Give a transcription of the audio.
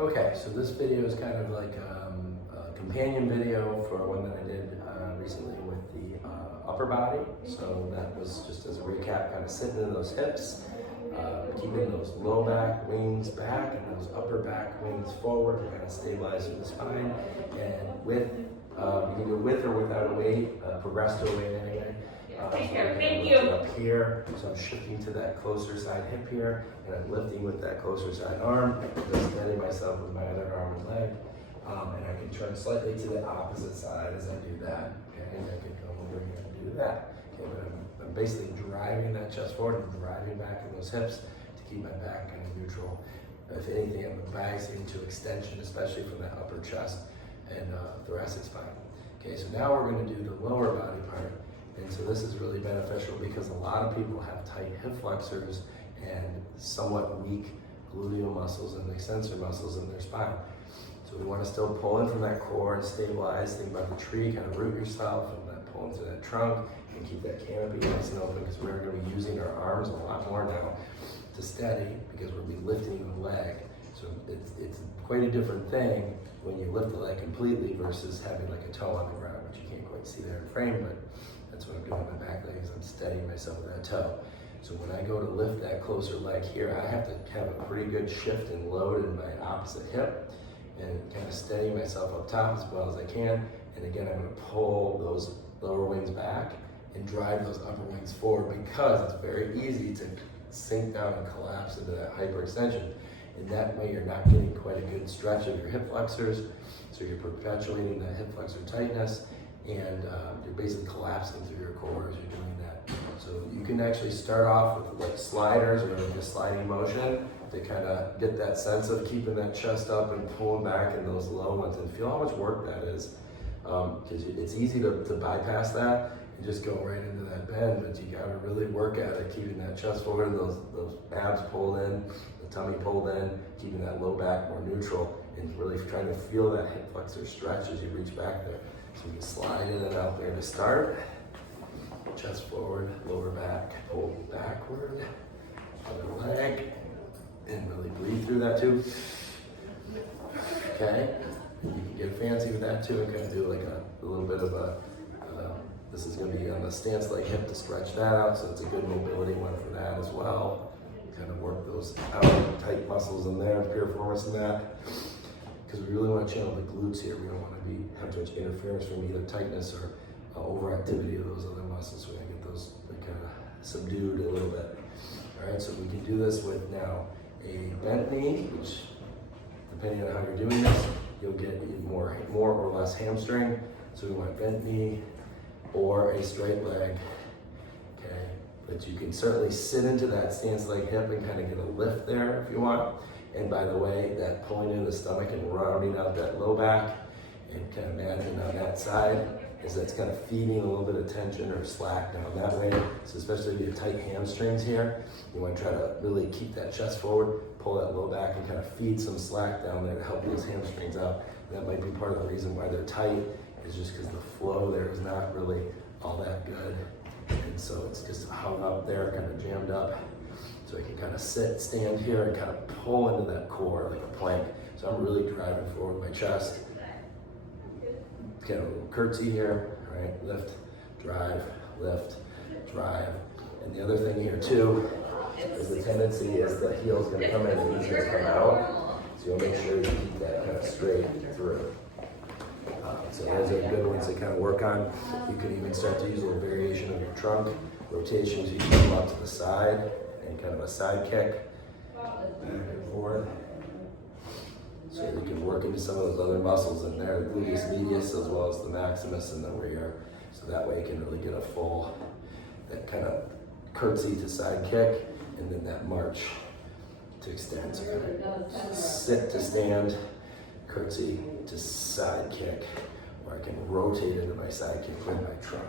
Okay, so this video is kind of like a companion video for one that I did recently with the upper body. So that was just as a recap, kind of sitting in those hips, keeping those low back wings back and those upper back wings forward to kind of stabilize through the spine. And with, you can do with or without a weight, progress to a weight anyway. Thank you. Up here, so I'm shifting to that closer side hip here, and I'm lifting with that closer side arm, just steady myself with my other arm and leg, and I can turn slightly to the opposite side as I do that. Okay, and I can come over here and do that. Okay, but I'm basically driving that chest forward and driving back in those hips to keep my back kind of neutral. If anything, I'm biasing to extension, especially from that upper chest and thoracic spine. Okay, so now we're going to do the lower body part. And so this is really beneficial because a lot of people have tight hip flexors and somewhat weak gluteal muscles and extensor muscles in their spine. So we want to still pull in from that core and stabilize. Think about the tree, kind of root yourself and then pull into that trunk and keep that canopy nice and open because we're going to be using our arms a lot more now to steady because we'll be lifting the leg. So it's quite a different thing when you lift the leg completely versus having like a toe on the ground, which you can't quite see there in frame, but that's what I'm doing with my back leg is I'm steadying myself with that toe. So when I go to lift that closer leg here, I have to have a pretty good shift and load in my opposite hip and kind of steady myself up top as well as I can. And again, I'm going to pull those lower wings back and drive those upper wings forward because it's very easy to sink down and collapse into that hyperextension. And that way you're not getting quite a good stretch of your hip flexors, so you're perpetuating that hip flexor tightness, and you're basically collapsing through your core as you're doing that. So you can actually start off with like sliders or like a sliding motion to kind of get that sense of keeping that chest up and pulling back in those low ones, and feel how much work that is. Because it's easy to bypass that and just go right into that bend, but you gotta really work at it, keeping that chest forward, those abs pulled in, the tummy pulled in, keeping that low back more neutral, and really trying to feel that hip flexor stretch as you reach back there. So you can slide in and out there to start. Chest forward, lower back, pull backward, other leg, and really breathe through that too. Okay, and you can get fancy with that too and kind of do like a little bit of a, this is going to be on the stance leg hip to stretch that out, so it's a good mobility one for that as well. Kind of work those out tight muscles in there, piriformis in that. Because we really want to channel the glutes here. We don't want to have too much interference from either tightness or overactivity of those other muscles. So we get those kind of subdued a little bit. All right, so we can do this with now a bent knee, which depending on how you're doing this, you'll get more or less hamstring. So we want bent knee or a straight leg. Okay, but you can certainly sit into that stance leg hip and kind of get a lift there if you want. And by the way, that pulling in the stomach and rounding out that low back and kind of managing on that side is that's kind of feeding a little bit of tension or slack down that way. So especially if you have tight hamstrings here, you want to try to really keep that chest forward, pull that low back and kind of feed some slack down there to help those hamstrings out. And that might be part of the reason why they're tight, is just because the flow there is not really all that good. And so it's just hung up there, kind of jammed up. So I can kind of sit, stand here, and kind of pull into that core like a plank. So I'm really driving forward my chest. Kind of a little curtsy here, right? Lift, drive, drive. And the other thing here too is the tendency is the heel's going to come in and easier to come out. So you'll make sure you keep that kind of straight through. So those are good ones to kind of work on. You could even start to use a little variation of your trunk rotations. You can come up to the side and kind of a side kick back and forth. So you can work into some of those other muscles in there, the gluteus medius as well as the maximus and the rear. So that way you can really get a full, that kind of curtsy to side kick and then that march to extend. So kind of sit to stand, curtsy to side kick, or I can rotate into my side kick with my trunk.